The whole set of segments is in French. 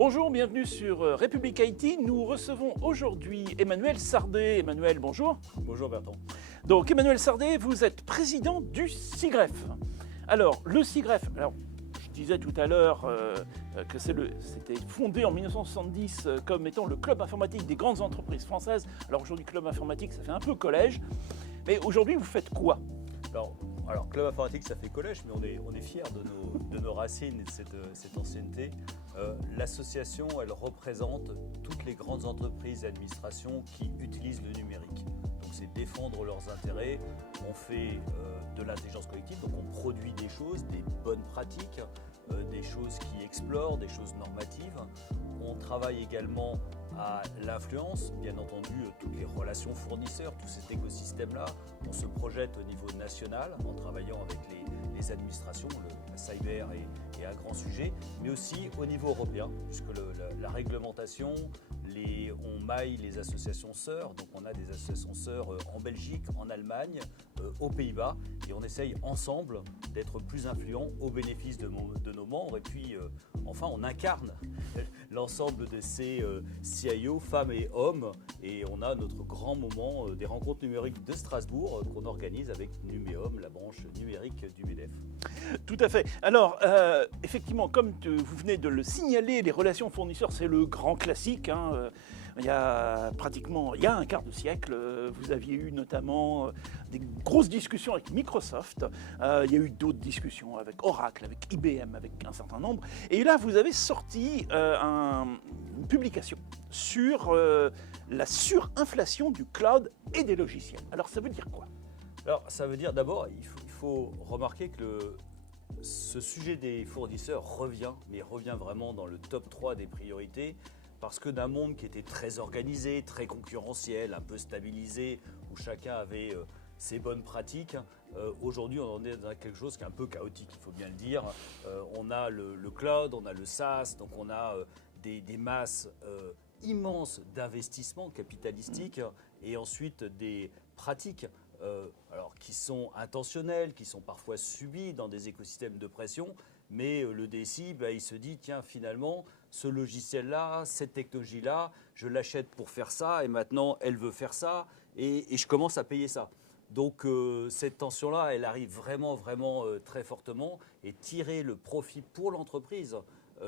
Bonjour, bienvenue sur République IT. Nous recevons aujourd'hui Emmanuel Sardet. Emmanuel, bonjour. Bonjour Bertrand. Donc Emmanuel Sardet, vous êtes président du SIGREF. Alors, le SIGREF, je disais tout à l'heure que c'était fondé en 1970 comme étant le club informatique des grandes entreprises françaises. Alors aujourd'hui, club informatique, ça fait un peu collège. Mais aujourd'hui, vous faites quoi ? Alors, club informatique, ça fait collège, mais on est fiers de nos racines et de cette ancienneté. L'association, elle représente toutes les grandes entreprises et administrations qui utilisent le numérique. Donc, c'est défendre leurs intérêts. On fait de l'intelligence collective, donc on produit des choses, des bonnes pratiques, des choses qui explorent, des choses normatives. On travaille également à l'influence, bien entendu, toutes les relations fournisseurs, tout cet écosystème-là. On se projette au niveau national en travaillant avec les administrations, la cyber est un grand sujet, mais aussi au niveau européen, puisque la réglementation, on maille les associations sœurs, donc on a des associations sœurs en Belgique, en Allemagne, aux Pays-Bas, et on essaye ensemble d'être plus influents au bénéfice de nos membres, et puis enfin on incarne l'ensemble de ces CIO, femmes et hommes, et on a notre grand moment des rencontres numériques de Strasbourg qu'on organise avec Numéum, la branche numérique du MEDEF. Tout à fait. Alors, effectivement, comme vous venez de le signaler, les relations fournisseurs, c'est le grand classique. Il y a un quart de siècle, vous aviez eu notamment des grosses discussions avec Microsoft. Il y a eu d'autres discussions avec Oracle, avec IBM, avec un certain nombre. Et là, vous avez sorti une publication sur la surinflation du cloud et des logiciels. Alors, ça veut dire quoi ? Alors, ça veut dire d'abord, il faut remarquer que ce sujet des fournisseurs revient vraiment dans le top 3 des priorités, parce que d'un monde qui était très organisé, très concurrentiel, un peu stabilisé, où chacun avait ses bonnes pratiques, aujourd'hui on en est dans quelque chose qui est un peu chaotique, il faut bien le dire. On a le cloud, on a le SaaS, donc on a des masses immenses d'investissements capitalistiques et ensuite des pratiques qui sont intentionnelles, qui sont parfois subies dans des écosystèmes de pression, mais le DSI, il se dit, tiens, finalement, ce logiciel-là, cette technologie-là, je l'achète pour faire ça, et maintenant, elle veut faire ça, et je commence à payer ça. Donc, cette tension-là, elle arrive vraiment très fortement, et tirer le profit pour l'entreprise,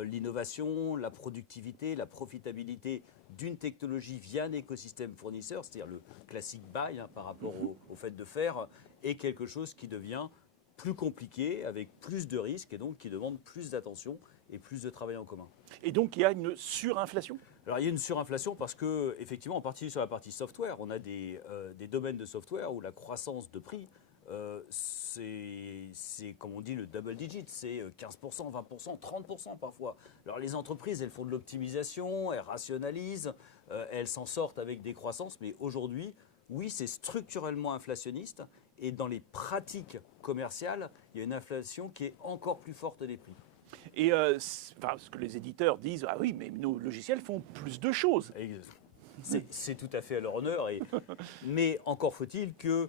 l'innovation, la productivité, la profitabilité d'une technologie via un écosystème fournisseur, c'est-à-dire le classique buy par rapport au fait de faire, est quelque chose qui devient plus compliqué, avec plus de risques et donc qui demande plus d'attention et plus de travail en commun. Et donc, il y a une surinflation ? Alors, il y a une surinflation parce que, effectivement, en particulier sur la partie software, on a des domaines de software où la croissance de prix, c'est comme on dit le double digit, c'est 15%, 20%, 30% parfois. Alors les entreprises, elles font de l'optimisation, elles rationalisent, elles s'en sortent avec des croissances, mais aujourd'hui, oui, c'est structurellement inflationniste et dans les pratiques commerciales, il y a une inflation qui est encore plus forte des prix. Et ce que les éditeurs disent, ah oui, mais nos logiciels font plus de choses. C'est tout à fait à leur honneur, mais encore faut-il que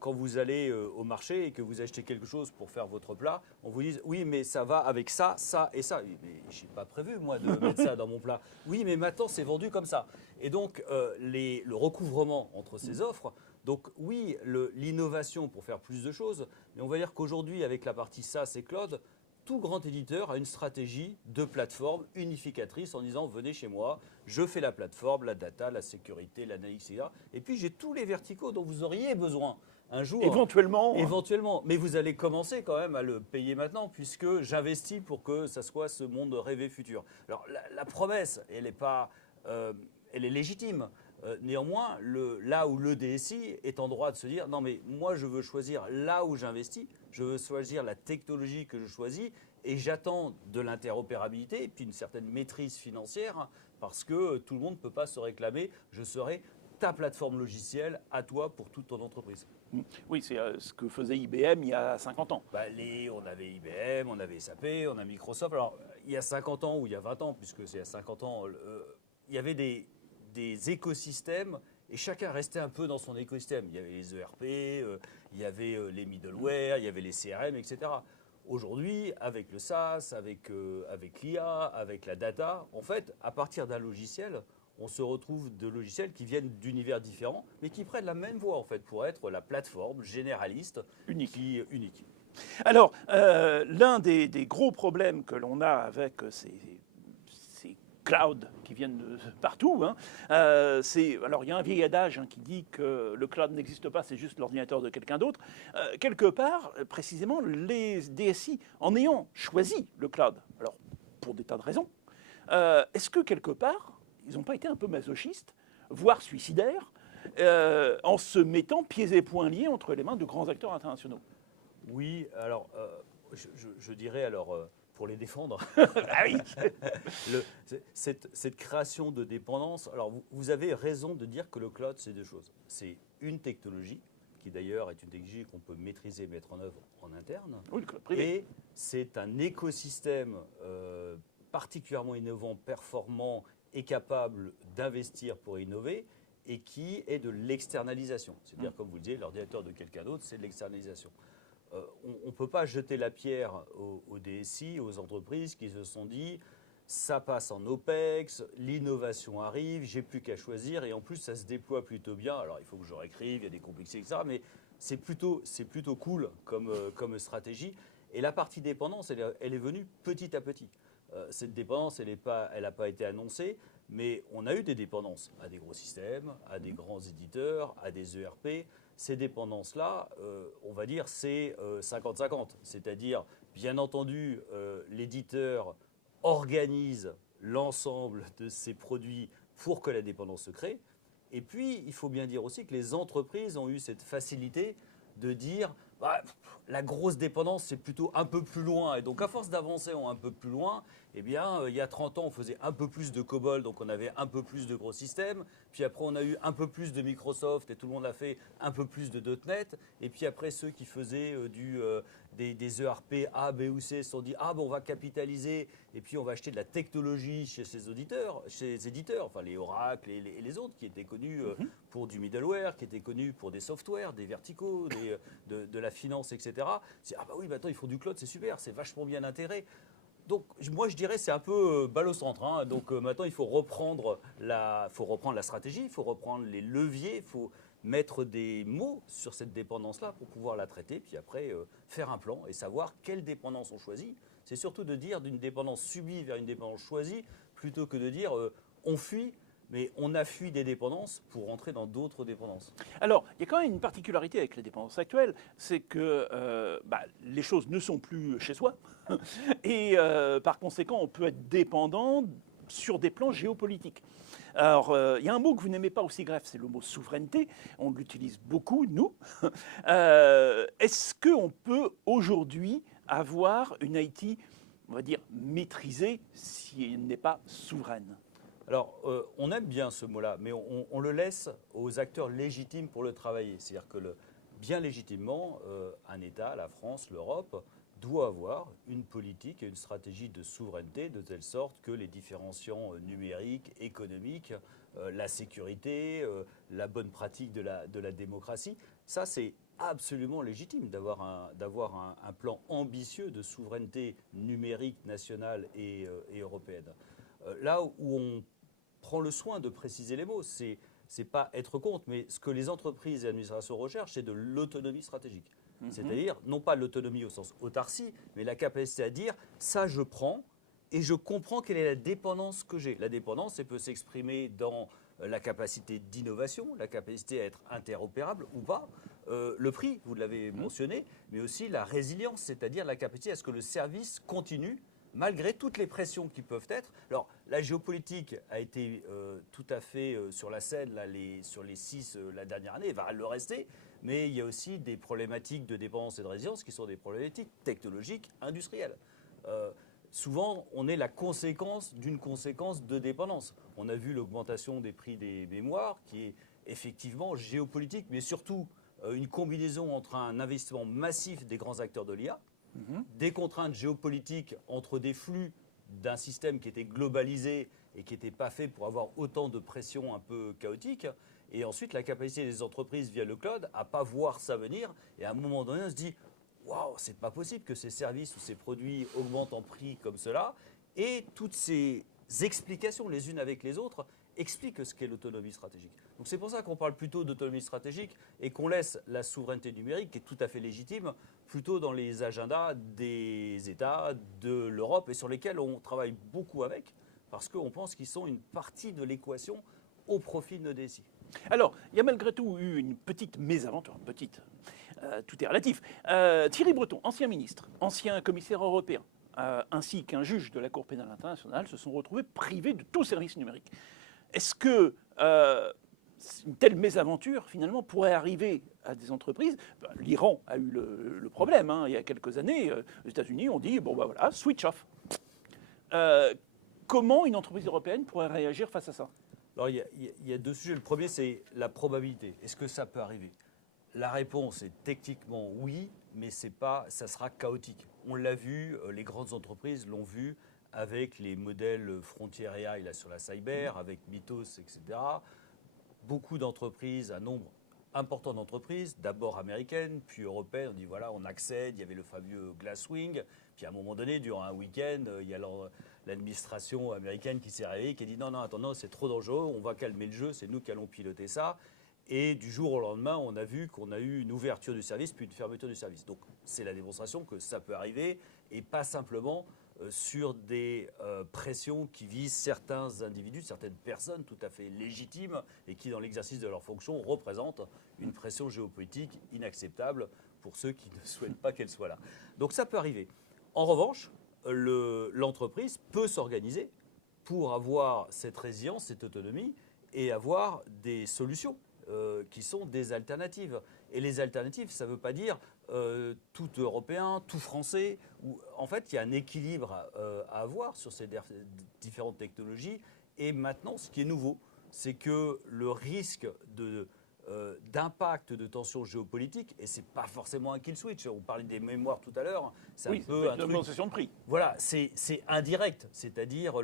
quand vous allez au marché et que vous achetez quelque chose pour faire votre plat, on vous dise oui, mais ça va avec ça, ça et ça. Mais je n'ai pas prévu, moi, de mettre ça dans mon plat. Oui, mais maintenant, c'est vendu comme ça. Et donc, le recouvrement entre ces offres, donc oui, l'innovation pour faire plus de choses, mais on va dire qu'aujourd'hui, avec la partie SaaS et Cloud, tout grand éditeur a une stratégie de plateforme unificatrice en disant venez chez moi, je fais la plateforme, la data, la sécurité, l'analyse, etc. Et puis j'ai tous les verticaux dont vous auriez besoin un jour. Éventuellement. Mais vous allez commencer quand même à le payer maintenant puisque j'investis pour que ça soit ce monde rêvé futur. Alors la promesse, elle est légitime. Néanmoins, là où le DSI est en droit de se dire non mais moi je veux choisir là où j'investis, je veux choisir la technologie que je choisis et j'attends de l'interopérabilité et puis une certaine maîtrise financière parce que tout le monde ne peut pas se réclamer, je serai ta plateforme logicielle à toi pour toute ton entreprise. Oui, c'est ce que faisait IBM il y a 50 ans. On avait IBM, on avait SAP, on a Microsoft. Alors il y a 50 ans ou il y a 20 ans, puisque c'est il y a 50 ans, il y avait des écosystèmes et chacun restait un peu dans son écosystème. Il y avait les ERP, il y avait les middleware, il y avait les CRM, etc. aujourd'hui, avec le SaaS, avec l'IA, avec la data, en fait, à partir d'un logiciel, on se retrouve de logiciels qui viennent d'univers différents, mais qui prennent la même voie, en fait, pour être la plateforme généraliste Unique. unique. Alors, l'un des gros problèmes que l'on a avec ces clouds qui viennent de partout, hein, alors il y a un vieil adage qui dit que le cloud n'existe pas, c'est juste l'ordinateur de quelqu'un d'autre. Quelque part, précisément, les DSI, en ayant choisi le cloud, alors pour des tas de raisons, est-ce que quelque part, ils n'ont pas été un peu masochistes, voire suicidaires, en se mettant pieds et poings liés entre les mains de grands acteurs internationaux? Oui, alors, je dirais, alors, pour les défendre, Ah oui. cette création de dépendance, alors vous avez raison de dire que le cloud, c'est deux choses. C'est une technologie, qui d'ailleurs est une technologie qu'on peut maîtriser et mettre en œuvre en interne. Oui, le cloud privé. Et c'est un écosystème particulièrement innovant, performant et capable d'investir pour innover, et qui est de l'externalisation. C'est-à-dire, comme vous le disiez, l'ordinateur de quelqu'un d'autre, c'est de l'externalisation. On ne peut pas jeter la pierre aux DSI, aux entreprises qui se sont dit ça passe en OPEX, l'innovation arrive, j'ai plus qu'à choisir et en plus ça se déploie plutôt bien. Alors il faut que je réécrive, il y a des complexités, etc. Mais c'est plutôt cool comme stratégie. Et la partie dépendance, elle est venue petit à petit. Cette dépendance, elle n'a pas été annoncée, mais on a eu des dépendances à des gros systèmes, à des grands éditeurs, à des ERP. Ces dépendances-là, on va dire, c'est 50-50. C'est-à-dire, bien entendu, l'éditeur organise l'ensemble de ses produits pour que la dépendance se crée. Et puis, il faut bien dire aussi que les entreprises ont eu cette facilité de dire bah, la grosse dépendance, c'est plutôt un peu plus loin. Et donc, à force d'avancer un peu plus loin, eh bien, il y a 30 ans, on faisait un peu plus de COBOL, donc on avait un peu plus de gros systèmes. Puis après, on a eu un peu plus de Microsoft et tout le monde a fait un peu plus de .NET. Et puis après, ceux qui faisaient des ERP A, B ou C se sont dit ah bon, on va capitaliser et puis on va acheter de la technologie chez ces éditeurs, enfin les Oracle et les autres qui étaient connus pour du middleware, qui étaient connus pour des softwares, des verticaux, de la finance, etc. C'est ah bah oui, maintenant ils font du cloud, c'est super, c'est vachement bien intégré. Donc, moi, je dirais c'est un peu balle au centre. Hein. Donc, maintenant, il faut reprendre la stratégie, il faut reprendre les leviers, il faut mettre des mots sur cette dépendance-là pour pouvoir la traiter, puis après, faire un plan et savoir quelle dépendance on choisit. C'est surtout de dire d'une dépendance subie vers une dépendance choisie, plutôt que de dire on fuit, mais on a fui des dépendances pour rentrer dans d'autres dépendances. Alors, il y a quand même une particularité avec les dépendances actuelles, c'est que les choses ne sont plus chez soi, et par conséquent, on peut être dépendant sur des plans géopolitiques. Alors, il y a un mot que vous n'aimez pas aussi grave, c'est le mot souveraineté. On l'utilise beaucoup, nous. Est-ce qu'on peut aujourd'hui avoir une IT, on va dire, maîtrisée si elle n'est pas souveraine ? Alors, on aime bien ce mot-là, mais on le laisse aux acteurs légitimes pour le travailler. C'est-à-dire que bien légitimement, un État, la France, l'Europe, doit avoir une politique et une stratégie de souveraineté de telle sorte que les différenciants numériques, économiques, la sécurité, la bonne pratique de la démocratie, ça c'est absolument légitime d'avoir un plan ambitieux de souveraineté numérique nationale et européenne. Là où on prend le soin de préciser les mots, c'est pas être contre, mais ce que les entreprises et l'administration recherchent, c'est de l'autonomie stratégique. C'est-à-dire, non pas l'autonomie au sens autarcie, mais la capacité à dire ça je prends et je comprends quelle est la dépendance que j'ai. La dépendance, elle peut s'exprimer dans la capacité d'innovation, la capacité à être interopérable ou pas, le prix, vous l'avez mentionné, mais aussi la résilience, c'est-à-dire la capacité à ce que le service continue malgré toutes les pressions qui peuvent être. Alors, la géopolitique a été tout à fait sur la scène sur les 6 la dernière année, elle va le rester, mais il y a aussi des problématiques de dépendance et de résilience qui sont des problématiques technologiques, industrielles. Souvent, on est la conséquence d'une conséquence de dépendance. On a vu l'augmentation des prix des mémoires, qui est effectivement géopolitique, mais surtout une combinaison entre un investissement massif des grands acteurs de l'IA, des contraintes géopolitiques entre des flux d'un système qui était globalisé et qui n'était pas fait pour avoir autant de pression un peu chaotique, et ensuite la capacité des entreprises via le cloud à ne pas voir ça venir, et à un moment donné on se dit waouh, c'est pas possible que ces services ou ces produits augmentent en prix comme cela. Et toutes ces explications les unes avec les autres expliquent ce qu'est l'autonomie stratégique. Donc c'est pour ça qu'on parle plutôt d'autonomie stratégique et qu'on laisse la souveraineté numérique, qui est tout à fait légitime, plutôt dans les agendas des États, de l'Europe, et sur lesquels on travaille beaucoup avec, parce qu'on pense qu'ils sont une partie de l'équation au profit de nos DSI. Alors, il y a malgré tout eu une petite mésaventure, tout est relatif. Thierry Breton, ancien ministre, ancien commissaire européen, ainsi qu'un juge de la Cour pénale internationale se sont retrouvés privés de tout service numérique. Est-ce que une telle mésaventure, finalement, pourrait arriver à des entreprises? L'Iran a eu le problème, il y a quelques années. Les États-Unis ont dit, bon, voilà, switch off. Comment une entreprise européenne pourrait réagir face à ça? Alors, il y a deux sujets. Le premier, c'est la probabilité. Est-ce que ça peut arriver? La réponse est techniquement oui, mais ça sera chaotique. On l'a vu, les grandes entreprises l'ont vu avec les modèles Frontier AI là, sur la cyber, avec Mythos, etc. Beaucoup d'entreprises, un nombre important d'entreprises, d'abord américaines, puis européennes, on dit voilà, on accède, il y avait le fameux Glasswing, puis à un moment donné, durant un week-end, il y a l'administration américaine qui s'est réveillée, qui a dit non, attends, c'est trop dangereux, on va calmer le jeu, c'est nous qui allons piloter ça. Et du jour au lendemain, on a vu qu'on a eu une ouverture du service, puis une fermeture du service. Donc c'est la démonstration que ça peut arriver, et pas simplement sur des pressions qui visent certains individus, certaines personnes tout à fait légitimes, et qui, dans l'exercice de leur fonction, représentent une pression géopolitique inacceptable pour ceux qui ne souhaitent pas qu'elle soit là. Donc ça peut arriver. En revanche, l'entreprise peut s'organiser pour avoir cette résilience, cette autonomie, et avoir des solutions qui sont des alternatives. Et les alternatives, ça ne veut pas dire tout européen, tout français. En fait, il y a un équilibre à avoir sur ces différentes technologies. Et maintenant, ce qui est nouveau, c'est que le risque d'impact de tensions géopolitiques, et ce n'est pas forcément un kill switch, on parlait des mémoires tout à l'heure, c'est un peu un truc... L'augmentation de prix. Voilà, c'est indirect, c'est-à-dire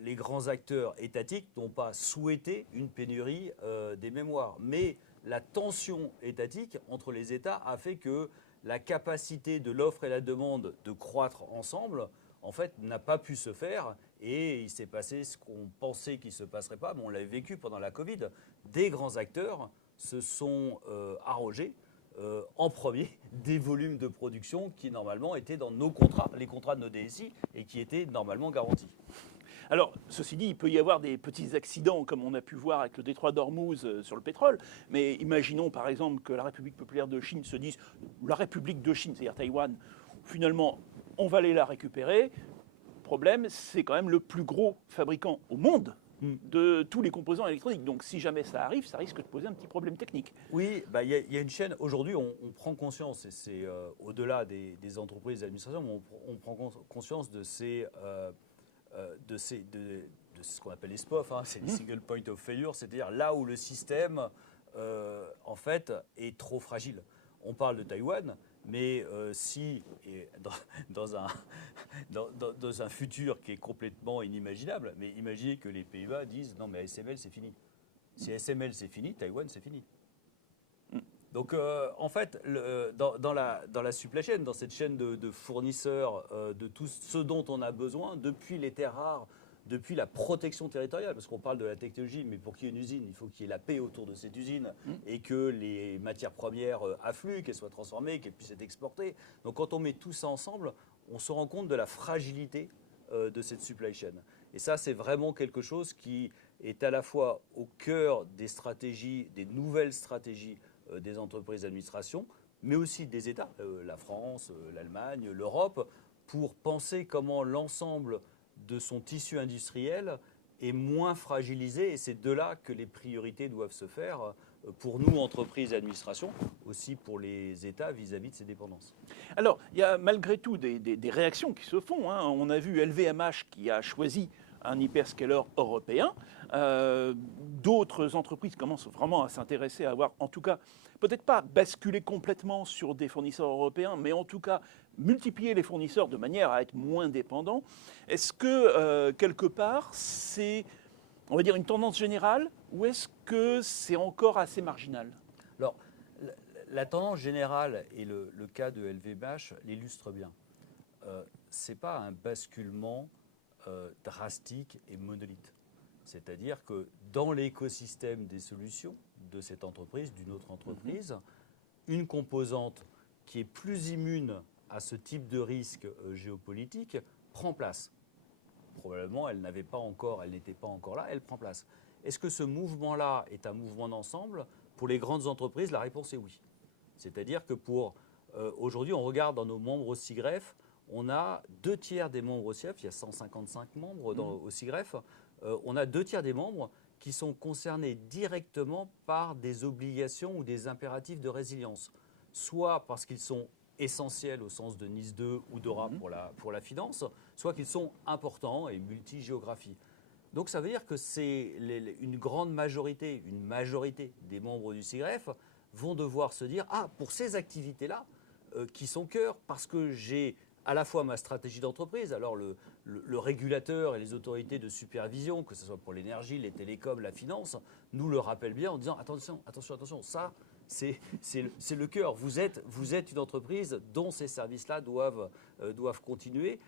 les grands acteurs étatiques n'ont pas souhaité une pénurie des mémoires. Mais la tension étatique entre les États a fait que la capacité de l'offre et la demande de croître ensemble, en fait, n'a pas pu se faire. Et il s'est passé ce qu'on pensait qu'il ne se passerait pas, mais on l'a vécu pendant la Covid. Des grands acteurs se sont arrogés en premier des volumes de production qui normalement étaient dans nos contrats, les contrats de nos DSI, et qui étaient normalement garantis. Alors, ceci dit, il peut y avoir des petits accidents, comme on a pu voir avec le détroit d'Ormuz sur le pétrole, mais imaginons par exemple que la République populaire de Chine se dise, la République de Chine, c'est-à-dire Taïwan, finalement, on va aller la récupérer. Le problème, c'est quand même le plus gros fabricant au monde de tous les composants électroniques. Donc si jamais ça arrive, ça risque de poser un petit problème technique. Oui, il y a une chaîne. Aujourd'hui, on prend conscience, et c'est au-delà des entreprises et des administrations, on prend conscience de ce qu'on appelle les SPOF, c'est les Single Point of Failure, c'est-à-dire là où le système, en fait, est trop fragile. On parle de Taïwan, mais si, et dans un futur qui est complètement inimaginable, mais imaginez que les Pays-Bas disent non mais ASML c'est fini. Si ASML c'est fini, Taïwan c'est fini. Donc en fait, dans la supply chain, dans cette chaîne de fournisseurs de tout ce dont on a besoin, depuis les terres rares, depuis la protection territoriale, parce qu'on parle de la technologie, mais pour qu'il y ait une usine, il faut qu'il y ait la paix autour de cette usine et que les matières premières affluent, qu'elles soient transformées, qu'elles puissent être exportées. Donc quand on met tout ça ensemble, on se rend compte de la fragilité de cette supply chain. Et ça, c'est vraiment quelque chose qui est à la fois au cœur des stratégies, des nouvelles stratégies des entreprises d'administration, mais aussi des États, la France, l'Allemagne, l'Europe, pour penser comment l'ensemble de son tissu industriel est moins fragilisé. Et c'est de là que les priorités doivent se faire pour nous, entreprises et administrations, aussi pour les États vis-à-vis de ces dépendances. Alors, il y a malgré tout des réactions qui se font. On a vu LVMH qui a choisi un hyperscaler européen. D'autres entreprises commencent vraiment à s'intéresser, à avoir, en tout cas, peut-être pas basculer complètement sur des fournisseurs européens, mais en tout cas multiplier les fournisseurs de manière à être moins dépendants. Est-ce que, quelque part, c'est, on va dire, une tendance générale ou est-ce que c'est encore assez marginal ? Alors, La tendance générale et le cas de LVMH l'illustre bien. Ce n'est pas un basculement drastique et monolithe. C'est-à-dire que dans l'écosystème des solutions de cette entreprise, d'une autre entreprise, une composante qui est plus immune à ce type de risque géopolitique prend place. Probablement, elle n'était pas encore là, elle prend place. Est-ce que ce mouvement-là est un mouvement d'ensemble? Pour les grandes entreprises, la réponse est oui. C'est-à-dire que aujourd'hui, on regarde dans nos membres au SIGREF, on a 2/3 des membres au CIEF, il y a 155 membres au SIGREF, on a 2/3 des membres qui sont concernés directement par des obligations ou des impératifs de résilience, soit parce qu'ils sont essentiels au sens de Nice 2 ou DORA pour la finance, soit qu'ils sont importants et multi-géographie. Donc ça veut dire que c'est une grande majorité, des membres du SIGREF vont devoir se dire, pour ces activités-là, qui sont cœur, parce que j'ai à la fois ma stratégie d'entreprise, alors le régulateur et les autorités de supervision, que ce soit pour l'énergie, les télécoms, la finance, nous le rappellent bien en disant, attention, ça, c'est le cœur. Vous êtes une entreprise dont ces services-là doivent continuer,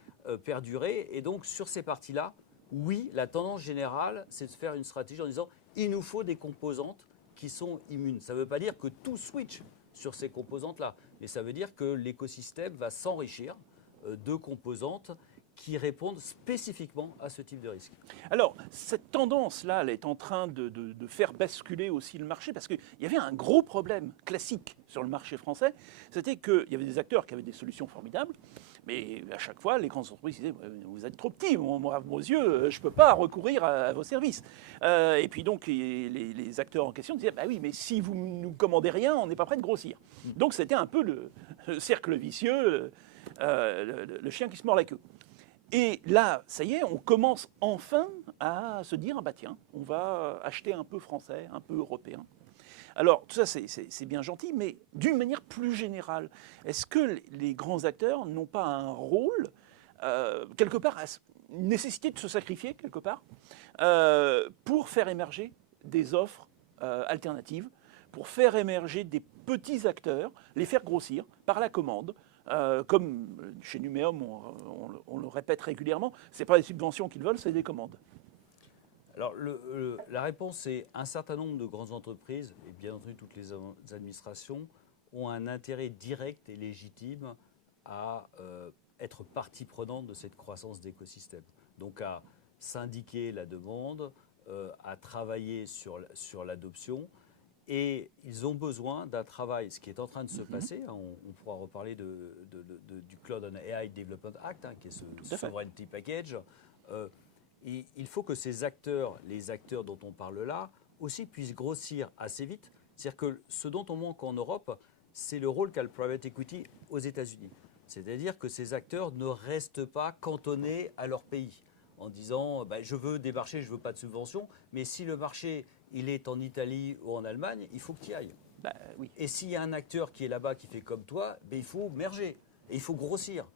perdurer. Et donc, sur ces parties-là, oui, la tendance générale, c'est de faire une stratégie en disant il nous faut des composantes qui sont immunes. Ça ne veut pas dire que tout switch sur ces composantes-là, mais ça veut dire que l'écosystème va s'enrichir de composantes qui répondent spécifiquement à ce type de risque. Alors, cette tendance-là, elle est en train de faire basculer aussi le marché, parce qu'il y avait un gros problème classique sur le marché français, c'était qu'il y avait des acteurs qui avaient des solutions formidables, mais à chaque fois, les grandes entreprises disaient « Vous êtes trop petits, moi, à vos yeux, je ne peux pas recourir à vos services. » Et puis donc, les acteurs en question disaient « Oui, mais si vous ne nous commandez rien, on n'est pas prêt de grossir. » Donc, c'était un peu le cercle vicieux, le chien qui se mord la queue. Et là, ça y est, on commence enfin à se dire, tiens, on va acheter un peu français, un peu européen. Alors, tout ça, c'est bien gentil, mais d'une manière plus générale, est-ce que les grands acteurs n'ont pas un rôle, quelque part, une nécessité de se sacrifier, quelque part, pour faire émerger des offres alternatives, pour faire émerger des petits acteurs, les faire grossir par la commande, comme chez Numéum, on le répète régulièrement, ce n'est pas des subventions qu'ils veulent, c'est des commandes. Alors, la réponse est un certain nombre de grandes entreprises, et bien entendu toutes les administrations, ont un intérêt direct et légitime à être partie prenante de cette croissance d'écosystème. Donc à syndiquer la demande, à travailler sur l'adoption. Et ils ont besoin d'un travail, ce qui est en train de se passer. Hein, on pourra reparler du Cloud and AI Development Act, qui est ce Sovereignty Package. Il faut que ces acteurs, les acteurs dont on parle là, aussi puissent grossir assez vite. C'est-à-dire que ce dont on manque en Europe, c'est le rôle qu'a le private equity aux États-Unis. C'est-à-dire que ces acteurs ne restent pas cantonnés à leur pays en disant je veux des marchés, je ne veux pas de subventions, mais si le marché il est en Italie ou en Allemagne, il faut que tu y ailles. Oui. Et s'il y a un acteur qui est là-bas qui fait comme toi, il faut merger et il faut grossir.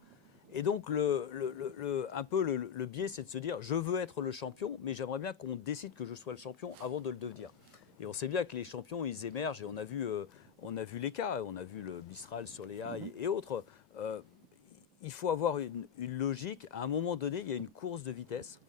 Et donc, un peu le biais, c'est de se dire je veux être le champion, mais j'aimerais bien qu'on décide que je sois le champion avant de le devenir. Et on sait bien que les champions, ils émergent, et on a vu les cas, on a vu le Mistral sur les AI et autres. Il faut avoir une logique. À un moment donné, il y a une course de vitesse.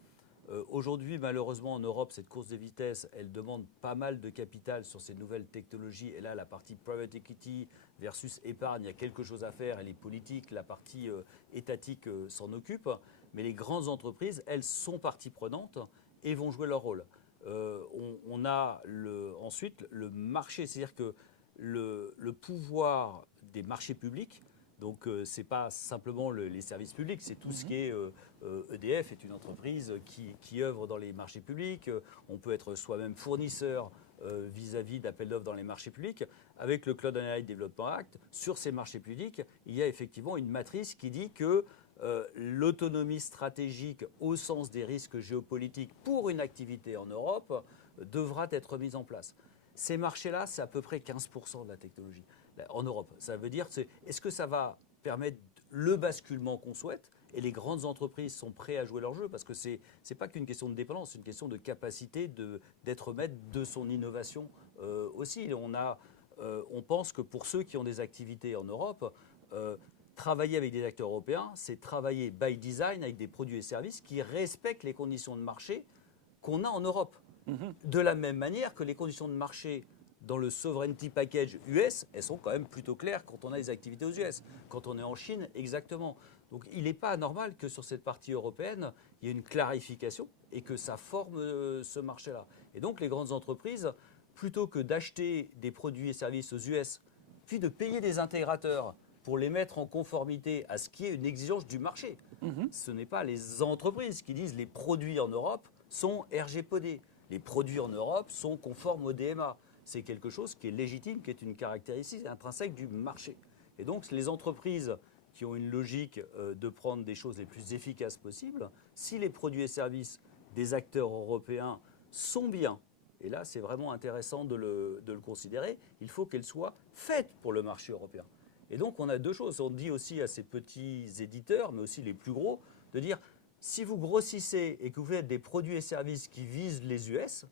Aujourd'hui, malheureusement, en Europe, cette course de vitesse, elle demande pas mal de capital sur ces nouvelles technologies. Et là, la partie private equity versus épargne, il y a quelque chose à faire. Et les politiques, la partie étatique s'en occupe. Mais les grandes entreprises, elles sont partie prenante et vont jouer leur rôle. On a ensuite le marché, c'est-à-dire que le pouvoir des marchés publics. Donc, ce n'est pas simplement les services publics, c'est tout ce qui est EDF est une entreprise qui œuvre dans les marchés publics. On peut être soi-même fournisseur vis-à-vis d'appels d'offres dans les marchés publics. Avec le Cloud and AI Development Act, sur ces marchés publics, il y a effectivement une matrice qui dit que l'autonomie stratégique au sens des risques géopolitiques pour une activité en Europe devra être mise en place. Ces marchés-là, c'est à peu près 15% de la technologie en Europe. Ça veut dire, est-ce que ça va permettre le basculement qu'on souhaite? Et les grandes entreprises sont prêtes à jouer leur jeu parce que ce n'est pas qu'une question de dépendance, c'est une question de capacité d'être maître de son innovation aussi. On a on pense que pour ceux qui ont des activités en Europe, travailler avec des acteurs européens, c'est travailler by design avec des produits et services qui respectent les conditions de marché qu'on a en Europe. De la même manière que les conditions de marché dans le Sovereignty Package US, elles sont quand même plutôt claires quand on a des activités aux US. Quand on est en Chine, exactement. Donc il n'est pas anormal que sur cette partie européenne, il y ait une clarification et que ça forme ce marché-là. Et donc les grandes entreprises, plutôt que d'acheter des produits et services aux US, puis de payer des intégrateurs pour les mettre en conformité à ce qui est une exigence du marché, ce n'est pas les entreprises qui disent les produits en Europe sont RGPD. Les produits en Europe sont conformes au DMA. C'est quelque chose qui est légitime, qui est une caractéristique intrinsèque du marché. Et donc, les entreprises qui ont une logique de prendre des choses les plus efficaces possibles, si les produits et services des acteurs européens sont bien, et là, c'est vraiment intéressant de le considérer, il faut qu'elles soient faites pour le marché européen. Et donc, on a deux choses. On dit aussi à ces petits éditeurs, mais aussi les plus gros, de dire, si vous grossissez et que vous faites des produits et services qui visent les US,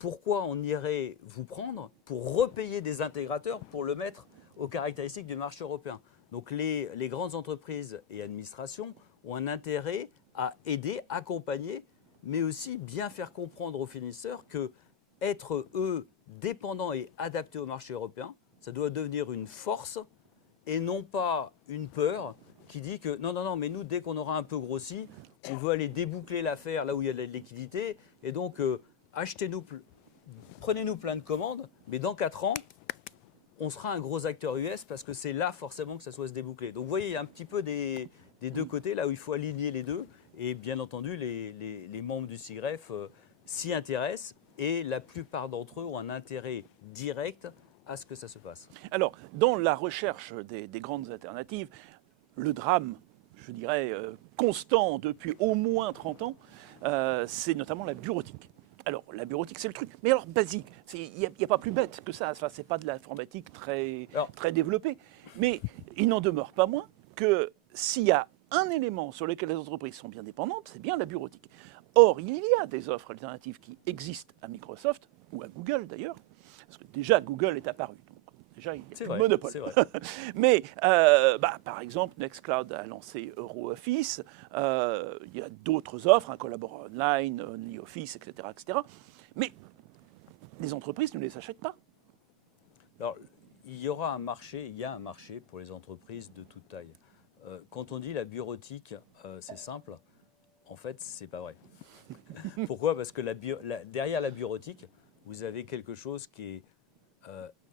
pourquoi on irait vous prendre pour repayer des intégrateurs pour le mettre aux caractéristiques du marché européen? Donc les grandes entreprises et administrations ont un intérêt à aider, accompagner, mais aussi bien faire comprendre aux fournisseurs que être, eux, dépendants et adaptés au marché européen, ça doit devenir une force et non pas une peur qui dit que non, mais nous, dès qu'on aura un peu grossi, on veut aller déboucler l'affaire là où il y a de la liquidité et donc prenez-nous plein de commandes, mais dans 4 ans, on sera un gros acteur US parce que c'est là forcément que ça soit se déboucler. Donc vous voyez, il y a un petit peu des deux côtés, là où il faut aligner les deux. Et bien entendu, les membres du CIGREF s'y intéressent et la plupart d'entre eux ont un intérêt direct à ce que ça se passe. Alors, dans la recherche des grandes alternatives, le drame, je dirais, constant depuis au moins 30 ans, c'est notamment la bureautique. Alors, la bureautique, c'est le truc. Mais alors, basique. Il n'y a pas plus bête que ça. Enfin, ce n'est pas de l'informatique très développée. Mais il n'en demeure pas moins que s'il y a un élément sur lequel les entreprises sont bien dépendantes, c'est bien la bureautique. Or, il y a des offres alternatives qui existent à Microsoft, ou à Google d'ailleurs, parce que déjà, Google est apparu. Donc, déjà, il y a plus de monopole. C'est vrai. Mais, par exemple, Nextcloud a lancé EuroOffice. Il y a d'autres offres, un Collabora Online, OnlyOffice, etc., etc. Mais les entreprises ne les achètent pas. Alors, il y a un marché pour les entreprises de toute taille. Quand on dit la bureautique, c'est simple. En fait, c'est pas vrai. Pourquoi? Parce que derrière la bureautique, vous avez quelque chose qui est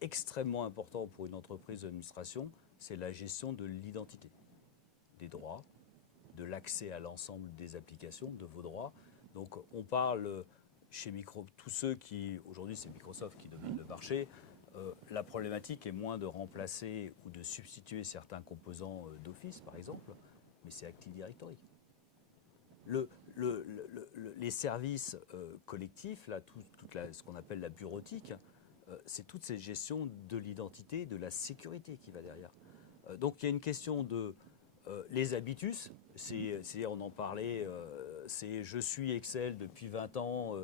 extrêmement important pour une entreprise d'administration, c'est la gestion de l'identité, des droits, de l'accès à l'ensemble des applications, de vos droits. Donc on parle chez tous ceux qui, aujourd'hui c'est Microsoft qui domine le marché, la problématique est moins de remplacer ou de substituer certains composants d'Office par exemple, mais c'est Active Directory. Les services collectifs, là, ce qu'on appelle la bureautique, c'est toute cette gestion de l'identité, de la sécurité qui va derrière. Donc il y a une question de les habitus, on en parlait, c'est je suis Excel depuis 20 ans,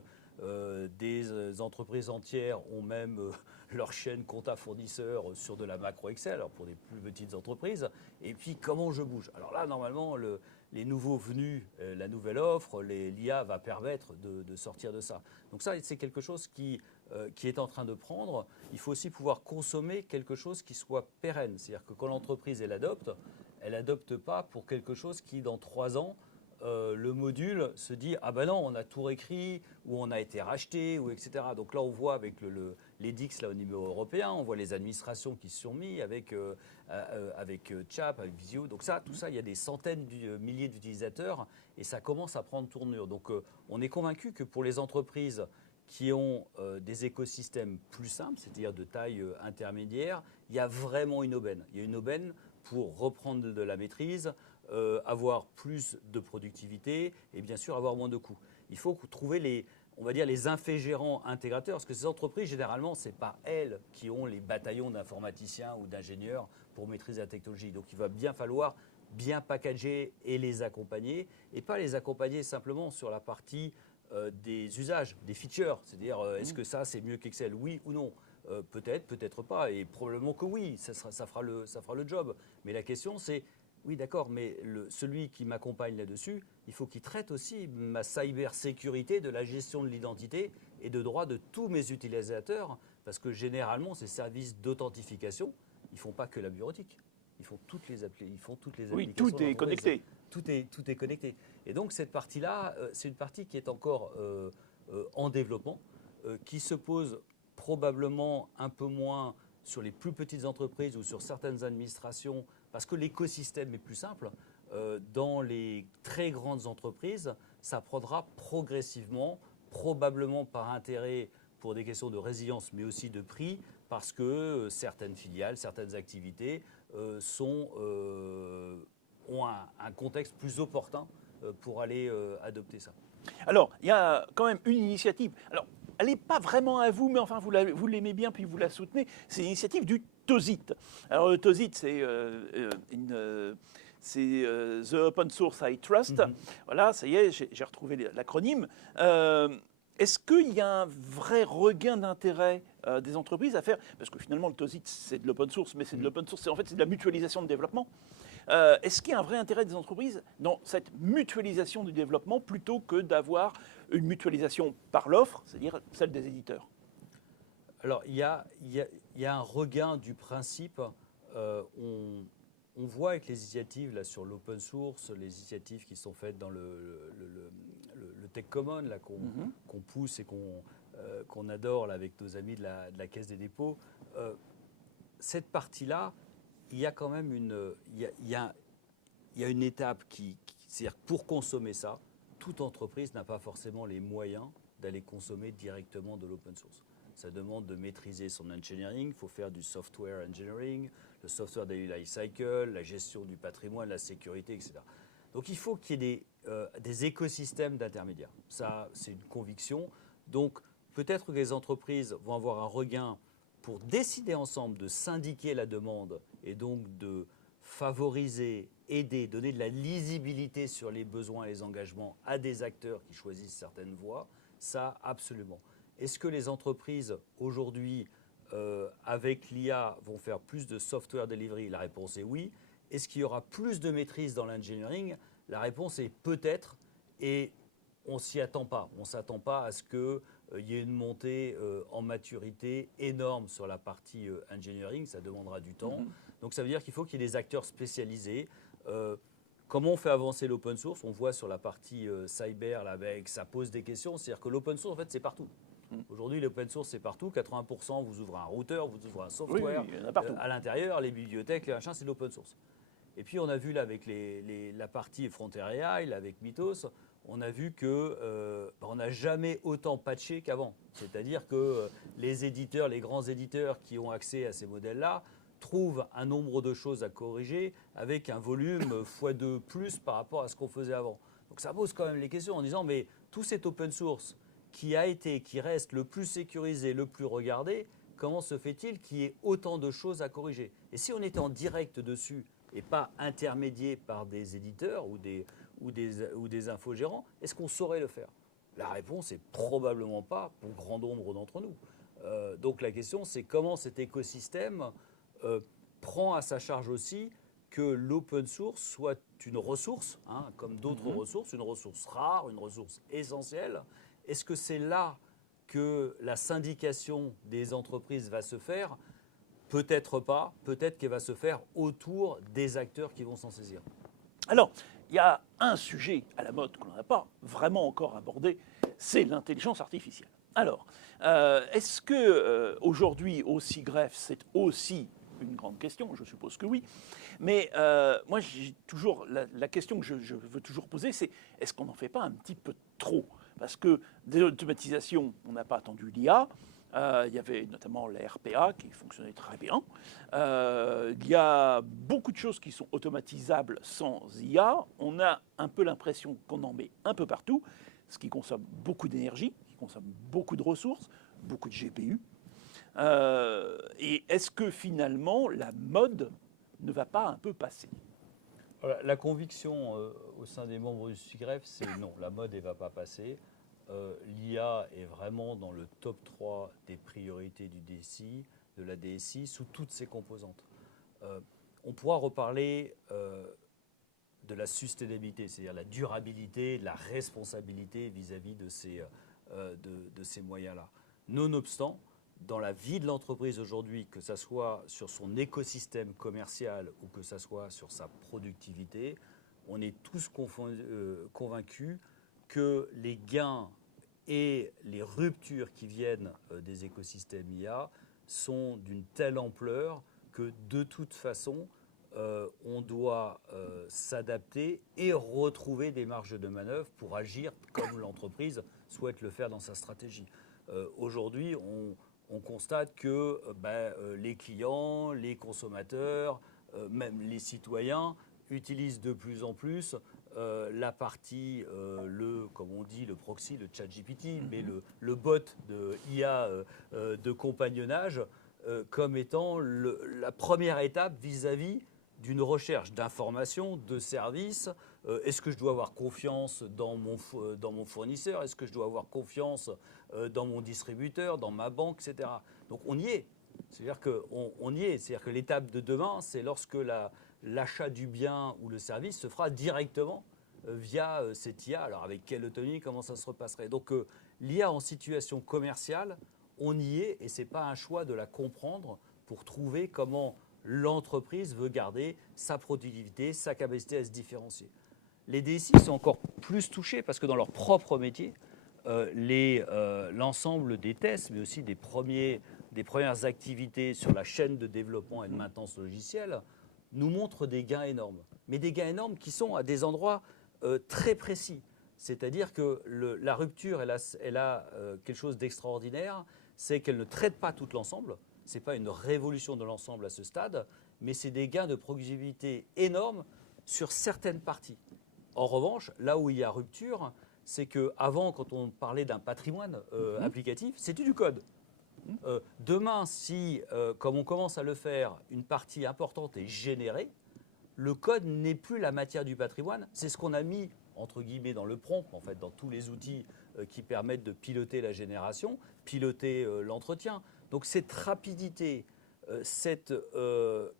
des entreprises entières ont même leur chaîne compta fournisseur sur de la macro Excel, alors pour des plus petites entreprises, et puis comment je bouge. Alors là, normalement, les nouveaux venus, la nouvelle offre, l'IA va permettre de sortir de ça. Donc ça, c'est quelque chose qui est en train de prendre. Il faut aussi pouvoir consommer quelque chose qui soit pérenne. C'est-à-dire que quand l'entreprise, elle adopte pas pour quelque chose qui, dans 3 ans, le module se dit « Ah ben non, on a tout réécrit, ou on a été racheté, ou etc. » Donc là, on voit avec l'EDIX là, au niveau européen, on voit les administrations qui se sont mis avec CHAP, avec Visio. Donc ça, tout ça, il y a des centaines de milliers d'utilisateurs et ça commence à prendre tournure. Donc on est convaincu que pour les entreprises qui ont des écosystèmes plus simples, c'est-à-dire de taille intermédiaire, il y a vraiment une aubaine. Il y a une aubaine pour reprendre de la maîtrise, avoir plus de productivité et bien sûr avoir moins de coûts. Il faut trouver les infogérants intégrateurs, parce que ces entreprises, généralement, ce n'est pas elles qui ont les bataillons d'informaticiens ou d'ingénieurs pour maîtriser la technologie. Donc il va bien falloir bien packager et les accompagner, et pas les accompagner simplement sur la partie des usages, des features, c'est-à-dire est-ce que ça c'est mieux qu'Excel, oui ou non. Peut-être, peut-être pas. Et probablement que oui, ça fera le job. Mais la question, c'est, oui, d'accord, mais celui qui m'accompagne là-dessus, il faut qu'il traite aussi ma cybersécurité, de la gestion de l'identité et de droits de tous mes utilisateurs. Parce que généralement, ces services d'authentification, ils ne font pas que la bureautique. Ils font toutes les applications. Oui, tout est connecté. Tout est connecté. Et donc cette partie-là, c'est une partie qui est encore en développement, qui se pose probablement un peu moins sur les plus petites entreprises ou sur certaines administrations, parce que l'écosystème est plus simple. Dans les très grandes entreprises, ça prendra progressivement, probablement par intérêt pour des questions de résilience, mais aussi de prix, parce que certaines filiales, certaines activités ont un contexte plus opportun pour aller adopter ça. Alors, il y a quand même une initiative. Alors, elle n'est pas vraiment à vous, mais enfin, vous l'aimez bien, puis vous la soutenez. C'est l'initiative du TOSIT. Alors, le TOSIT, c'est The Open Source I Trust. Voilà, ça y est, j'ai retrouvé l'acronyme. Est-ce qu'il y a un vrai regain d'intérêt des entreprises à faire? Parce que finalement, le TOSIT, c'est de l'open source, mais c'est de l'open source, en fait, c'est de la mutualisation de développement. Est-ce qu'il y a un vrai intérêt des entreprises dans cette mutualisation du développement plutôt que d'avoir une mutualisation par l'offre, c'est-à-dire celle des éditeurs? Alors, il y a un regain du principe. On voit avec les initiatives là, sur l'open source, les initiatives qui sont faites dans le Tech Common là, qu'on pousse et qu'on adore là, avec nos amis de la Caisse des dépôts, cette partie-là, il y a quand même il y a une étape c'est-à-dire pour consommer ça, toute entreprise n'a pas forcément les moyens d'aller consommer directement de l'open source. Ça demande de maîtriser son engineering, il faut faire du software engineering, le software daily life cycle, la gestion du patrimoine, la sécurité, etc. Donc il faut qu'il y ait des écosystèmes d'intermédiaires. Ça, c'est une conviction. Donc peut-être que les entreprises vont avoir un regain pour décider ensemble de syndiquer la demande et donc de favoriser, aider, donner de la lisibilité sur les besoins et les engagements à des acteurs qui choisissent certaines voies. Ça, absolument. Est-ce que les entreprises, aujourd'hui, avec l'IA, vont faire plus de software delivery? La réponse est oui. Est-ce qu'il y aura plus de maîtrise dans l'engineering? La réponse est peut-être, et on ne s'y attend pas. On ne s'attend pas à ce qu'il y ait une montée en maturité énorme sur la partie engineering. Ça demandera du temps. Donc ça veut dire qu'il faut qu'il y ait des acteurs spécialisés. Comment on fait avancer l'open source? On voit sur la partie cyber, là, ça pose des questions. C'est-à-dire que l'open source, en fait, c'est partout. Aujourd'hui, l'open source, c'est partout. 80%, vous ouvrez un routeur, vous ouvrez un software. Oui, il y en a partout. À l'intérieur, les bibliothèques, les machins, c'est de l'open source. Et puis, on a vu là, avec la partie Frontier AI, là, avec Mythos, on a vu qu'on n'a jamais autant patché qu'avant. C'est-à-dire que les éditeurs, les grands éditeurs qui ont accès à ces modèles-là, trouvent un nombre de choses à corriger avec un volume x2 plus par rapport à ce qu'on faisait avant. Donc ça pose quand même les questions en disant, mais tout cet open source qui reste le plus sécurisé, le plus regardé, comment se fait-il qu'il y ait autant de choses à corriger? Et si on était en direct dessus et pas intermédié par des éditeurs ou des infogérants, est-ce qu'on saurait le faire? La réponse est probablement pas pour grand nombre d'entre nous. Donc la question, c'est comment cet écosystème prend à sa charge aussi que l'open source soit une ressource, comme d'autres ressources, une ressource rare, une ressource essentielle. Est-ce que c'est là que la syndication des entreprises va se faire? Peut-être pas, peut-être qu'elle va se faire autour des acteurs qui vont s'en saisir. Alors, il y a un sujet à la mode qu'on n'a pas vraiment encore abordé, c'est l'intelligence artificielle. Alors, est-ce que aujourd'hui, au SIGGREF, c'est aussi une grande question? Je suppose que oui. Mais moi, j'ai toujours la question que je veux toujours poser, c'est est-ce qu'on n'en fait pas un petit peu trop? Parce que dès l'automatisation, on n'a pas attendu l'IA. Il y avait notamment la RPA qui fonctionnait très bien. Il y a beaucoup de choses qui sont automatisables sans IA. On a un peu l'impression qu'on en met un peu partout, ce qui consomme beaucoup d'énergie, qui consomme beaucoup de ressources, beaucoup de GPU. Et est-ce que finalement la mode ne va pas un peu passer? La conviction au sein des membres du SIGGREF, c'est non, la mode ne va pas passer. l'IA est vraiment dans le top 3 des priorités du DSI, de la DSI, sous toutes ses composantes. On pourra reparler de la sustainabilité, c'est-à-dire la durabilité, la responsabilité vis-à-vis de ces moyens-là. Nonobstant, dans la vie de l'entreprise aujourd'hui, que ce soit sur son écosystème commercial ou que ce soit sur sa productivité, on est tous convaincus que les gains et les ruptures qui viennent des écosystèmes IA sont d'une telle ampleur que de toute façon, on doit s'adapter et retrouver des marges de manœuvre pour agir comme l'entreprise souhaite le faire dans sa stratégie. Aujourd'hui, on constate que les clients, les consommateurs, même les citoyens utilisent de plus en plus la partie, comme on dit, le proxy, le chat GPT, mais le bot de IA de compagnonnage comme étant la première étape vis-à-vis d'une recherche d'informations, de services. Est-ce que je dois avoir confiance dans mon fournisseur? Est-ce que je dois avoir confiance dans mon distributeur, dans ma banque, etc. Donc on y est. C'est-à-dire qu'on y est. C'est-à-dire que l'étape de demain, c'est lorsque l'achat du bien ou le service se fera directement via cette IA. Alors avec quelle autonomie, comment ça se repasserait? Donc l'IA en situation commerciale, on y est et ce n'est pas un choix de la comprendre pour trouver comment l'entreprise veut garder sa productivité, sa capacité à se différencier. Les DSI sont encore plus touchés parce que dans leur propre métier, l'ensemble des tests, mais aussi des premières activités sur la chaîne de développement et de maintenance logicielle, nous montrent des gains énormes. Mais des gains énormes qui sont à des endroits très précis. C'est-à-dire que la rupture, elle a quelque chose d'extraordinaire, c'est qu'elle ne traite pas tout l'ensemble. Ce n'est pas une révolution de l'ensemble à ce stade, mais c'est des gains de productivité énormes sur certaines parties. En revanche, là où il y a rupture, c'est qu'avant, quand on parlait d'un patrimoine applicatif, c'était du code. Demain, si, comme on commence à le faire, une partie importante est générée, le code n'est plus la matière du patrimoine. C'est ce qu'on a mis, entre guillemets, dans le prompt, en fait, dans tous les outils qui permettent de piloter la génération, piloter l'entretien. Donc cette rapidité, cette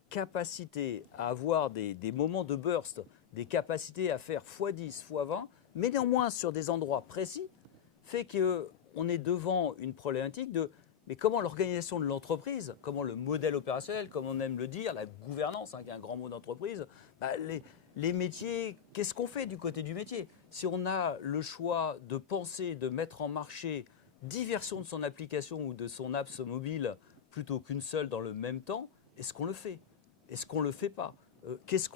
capacité à avoir des moments de burst, des capacités à faire x10, x20, mais néanmoins sur des endroits précis, fait qu'on est devant une problématique de mais comment l'organisation de l'entreprise, comment le modèle opérationnel, comme on aime le dire, la gouvernance, qui est un grand mot d'entreprise, les métiers, qu'est-ce qu'on fait du côté du métier? Si on a le choix de penser, de mettre en marché 10 versions de son application ou de son apps mobile plutôt qu'une seule dans le même temps, est-ce qu'on le fait? Est-ce qu'on ne le fait pas? Qu'est-ce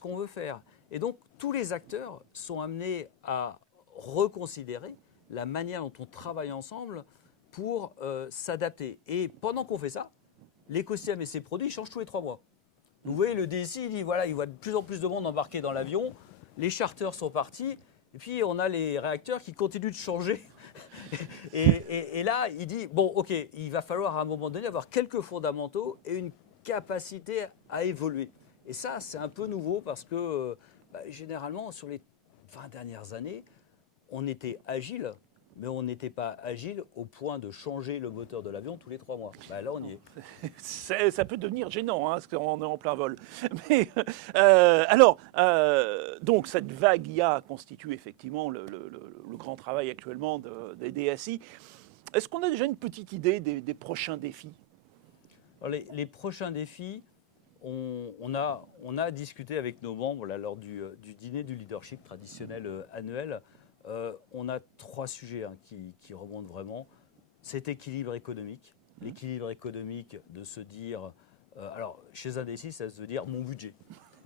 qu'on veut faire? Et donc, tous les acteurs sont amenés à reconsidérer la manière dont on travaille ensemble pour s'adapter. Et pendant qu'on fait ça, l'écosystème et ses produits changent tous les 3 mois. Vous voyez, le DSI, il voit de plus en plus de monde embarqué dans l'avion, les charters sont partis, et puis on a les réacteurs qui continuent de changer. et là, il dit, bon, ok, il va falloir à un moment donné avoir quelques fondamentaux et une capacité à évoluer. Et ça, c'est un peu nouveau parce que généralement, sur les 20 dernières années, on était agile, mais on n'était pas agile au point de changer le moteur de l'avion tous les 3 mois. Là, on y est. Ça peut devenir gênant, parce qu'on est en plein vol. Mais, donc cette vague IA constitue effectivement le grand travail actuellement des DSI. Est-ce qu'on a déjà une petite idée des prochains défis? Alors, les prochains défis, on a discuté avec nos membres lors du dîner du leadership traditionnel annuel. On a 3 sujets qui remontent vraiment. Cet équilibre économique. L'équilibre économique de se dire... alors, chez un DSI, ça veut dire mon budget.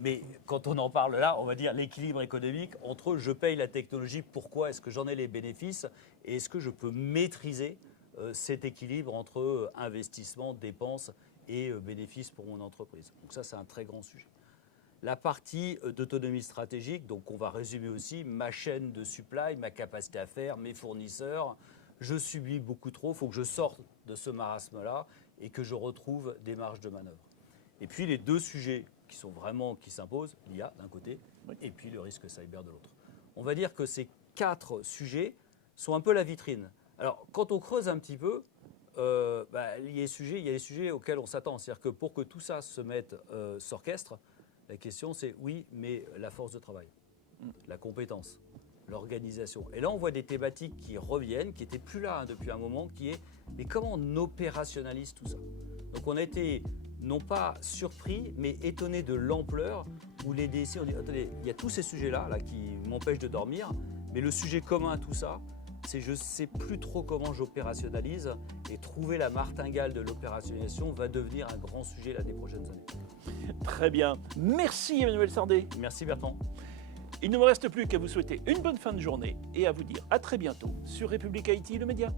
Mais quand on en parle là, on va dire l'équilibre économique entre je paye la technologie, pourquoi est-ce que j'en ai les bénéfices et est-ce que je peux maîtriser cet équilibre entre investissement, dépenses et bénéfices pour mon entreprise. Donc ça, c'est un très grand sujet. La partie d'autonomie stratégique, donc on va résumer aussi ma chaîne de supply, ma capacité à faire, mes fournisseurs. Je subis beaucoup trop, il faut que je sorte de ce marasme-là et que je retrouve des marges de manœuvre. Et puis les 2 sujets qui s'imposent, l'IA d'un côté et puis le risque cyber de l'autre. On va dire que ces 4 sujets sont un peu la vitrine. Alors, quand on creuse un petit peu, il y a des sujets auxquels on s'attend. C'est-à-dire que pour que tout ça se mette, s'orchestre, la question c'est oui, mais la force de travail, la compétence, l'organisation. Et là, on voit des thématiques qui reviennent, qui n'étaient plus là depuis un moment, qui est mais comment on opérationnalise tout ça? Donc on a été non pas surpris, mais étonné de l'ampleur où les DSI ont dit attendez, il y a tous ces sujets-là là, qui m'empêchent de dormir, mais le sujet commun à tout ça, c'est je ne sais plus trop comment j'opérationnalise, et trouver la martingale de l'opérationnalisation va devenir un grand sujet là, des prochaines années. Très bien. Merci Emmanuel Sardé. Merci Bertrand. Il ne me reste plus qu'à vous souhaiter une bonne fin de journée et à vous dire à très bientôt sur République Haïti, le média.